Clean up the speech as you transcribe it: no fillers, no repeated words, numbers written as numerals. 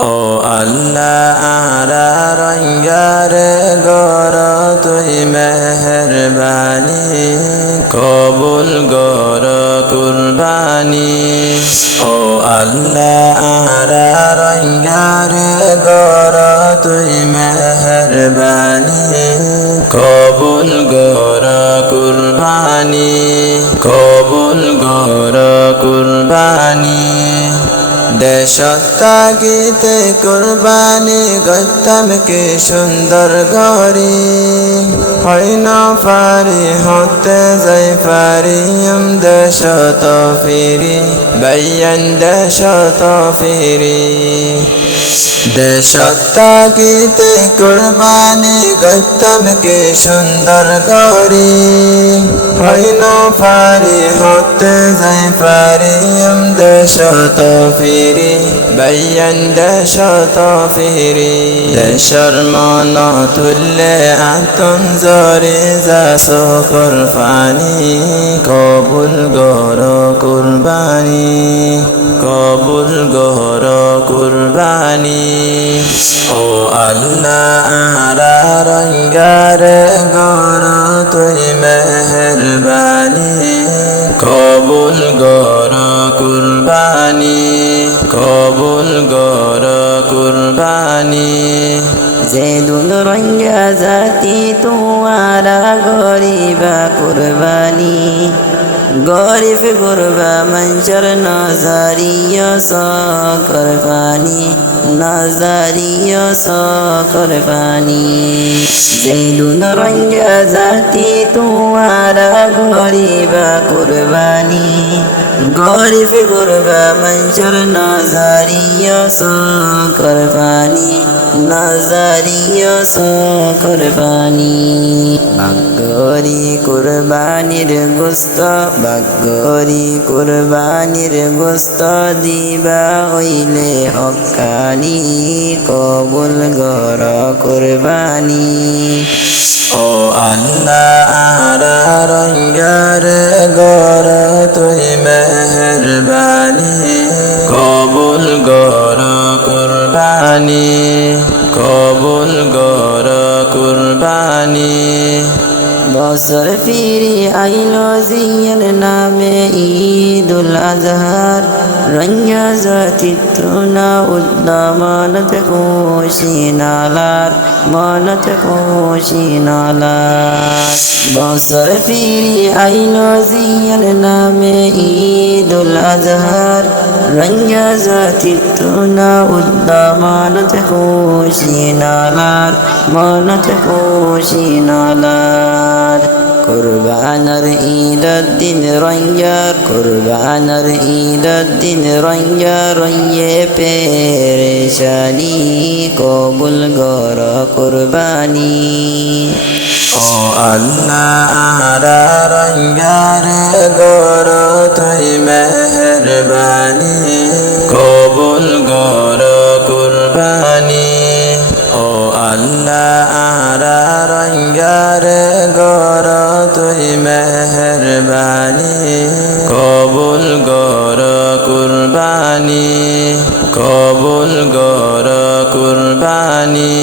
ও আল্লাহ আরা রঙ্গার গর তুই মেহরবানি কবুল গর কুরবানি ও আল্লাহ আরা রঙ্গার গর তুই মেহরবানি কবুল গর কুরবানি কবুল গর কুরবানি দেশত্যাগীতে কুরবানি গত্তাম কি সুন্দর গরি হয় না পারি হতে যাই পারি দেশত ফিরি বাইয়ান দেশত ফিরি দেশত্যাগীতে কুরবানি গত্তাম কি সুন্দর গরি হয় না পারি হতে যাই পারি দেশত ফিরি বাইয়ান দেশত ফিরি দেশর মন তুললে আতন জরে যাস কুরবানি কবুল গর কুরবানি কবুল গর কুরবানি ও আল্লাহ আরা রঙ্গার গর তুই মেহরবানি কবুল গর কুরবানি কবুল গর কুরবানি যে দুল রঙ্গা জাতি তোমারা গরিবা কুরবানি গরিব গুরবা মঞ্জর নজারিয় কুরবানি নজারিয় কুরবানি যে দুল রঙ্গা জাতি তোমারা গরিবা কুরবানি গরিব গুরবা মঞ্জর নজারিয় কুরবানি নজারিয় কুরবানি বাগরি কুরবানির গোস্ত বাগরি কুরবানির গোস্ত দিবা হইলে হক্কানি কবুল গর কুরবানি ও আল্লাহ আরা রঙ্গার গর তুই মেহরবানি কবুল গর কুরবানি কবুল গর কুরবানি বছর ফিরি আইলো জিয়ার নামে ঈদুল আজহার রঙ্গা জাতি তুনা উদ্দামানত খুশি নালার মানত খুশি নালার বছর ফিরি আইলো জিয়ার নামে ঈদুল আজহার রঙ্গা জাতি তুনা উদ্দামানত খুশি নালার মানত খুশি নালার কুরবানার ঈদের দিন রঙ্গার কুরবানার ঈদের দিন রঙ্গা রঙ্গে পেরেশানি কবুল গর কুরবানি ও আল্লাহ আরা রঙ্গার গর তুই মেহরবানি কবুল গর কুরবানি ও আল্লাহ আরা রঙ্গার গর তুই মেহরবানি কবুল গর কুরবানি কবুল গর কুরবানি